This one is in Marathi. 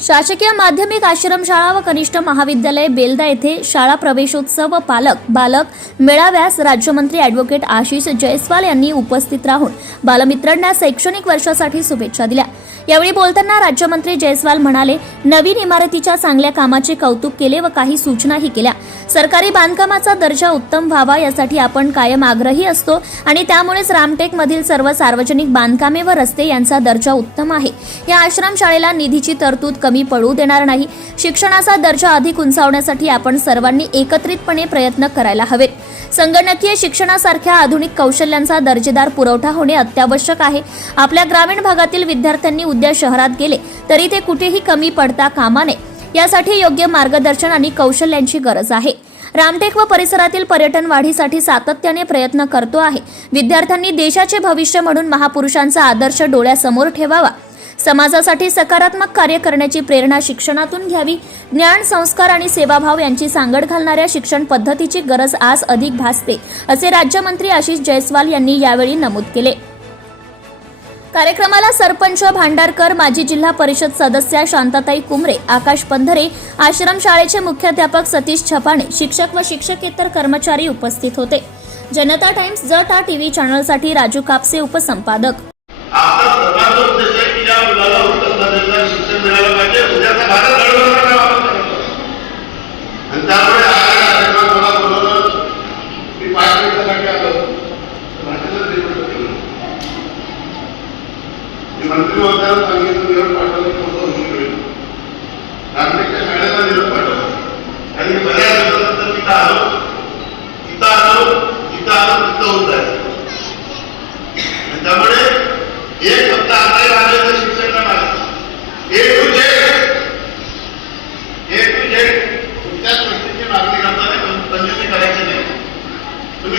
शासकीय माध्यमिक आश्रमशाळा व कनिष्ठ महाविद्यालय बेलदा येथे शाळा प्रवेशोत्सव व पालक बालक मेळाव्यास राज्यमंत्री ॲडव्होकेट आशिष जयस्वाल यांनी उपस्थित राहून बालमित्रांना शैक्षणिक वर्षासाठी शुभेच्छा दिल्या. यावेळी बोलताना राज्यमंत्री जयस्वाल म्हणाले नवीन इमारतीच्या चांगल्या कामाचे कौतुक केले व काही सूचनाही केल्या. सरकारी बांधकामाचा दर्जा उत्तम व्हावा यासाठी आपण कायम आग्रही असतो आणि त्यामुळेच रामटेकमधील सर्व सार्वजनिक बांधकामे व रस्ते यांचा दर्जा उत्तम आहे. या आश्रमशाळेला निधीची तरतूद कमी पडू देणार नाही. शिक्षणाचा दर्जा अधिक उंचावण्यासाठी आपण सर्वांनी एकत्रितपणे प्रयत्न करायला हवेत. संगणकीय शिक्षणासारख्या आधुनिक कौशल्यांचा दर्जेदार पुरवठा होणे अत्यावश्यक आहे. आपल्या ग्रामीण भागातील विद्यार्थ्यांनी उद्या शहरात गेले तरी ते कुठेही कमी पडता कामा नये यासाठी योग्य मार्गदर्शन आणि कौशल्यांची गरज आहे. रामटेक व परिसरातील पर्यटन वाढीसाठी सातत्याने प्रयत्न करतो आहे. विद्यार्थ्यांनी देशाचे भविष्य म्हणून महापुरुषांचा आदर्श डोळ्यासमोर ठेवावा. समाजासाठी सकारात्मक कार्य करण्याची प्रेरणा शिक्षणातून घ्यावी. ज्ञान संस्कार आणि सेवाभाव यांची सांगड घालणाऱ्या शिक्षण पद्धतीची गरज आज अधिक भासते असे राज्यमंत्री आशिष जयस्वाल यांनी यावेळी नमूद केले. कार्यक्रमाला सरपंच भांडारकर माजी जिल्हा परिषद सदस्या शांताताई कुमरे आकाश पंधरे आश्रमशाळेचे मुख्याध्यापक सतीश छपाणे शिक्षक व शिक्षकेतर कर्मचारी उपस्थित होते. जनता टाइम्स जटा टीव्ही चॅनलसाठी राजू कापसे उपसंपादक आपला सर्वांचा उद्देश आहे की या मुलाला उत्तम दर्जाचं शिक्षण मिळालं पाहिजे उद्याचा भारत घडवण्याचा काम आपण करतो आणि त्यामुळे आज कार्यक्रम मला बोलवलं मी पाच मिनिटासाठी आलो भाषेचं निवड केलं मंत्रिमंडळाला सांगितलं निरोप पाठवलं की उशीर होईल. नागरिकच्या शाळेला निरोप पाठवला आणि मी बऱ्याच दिवसानंतर तिथं आलो. तिथं आलो तिथं आलो तिथं होत आहे त्यामुळे एक हप्ता आता माझ्या शिक्षण न माझं. A to Z A to Z कुठल्याच गोष्टीची मागणी करताना कं- करायची नाही. तुम्ही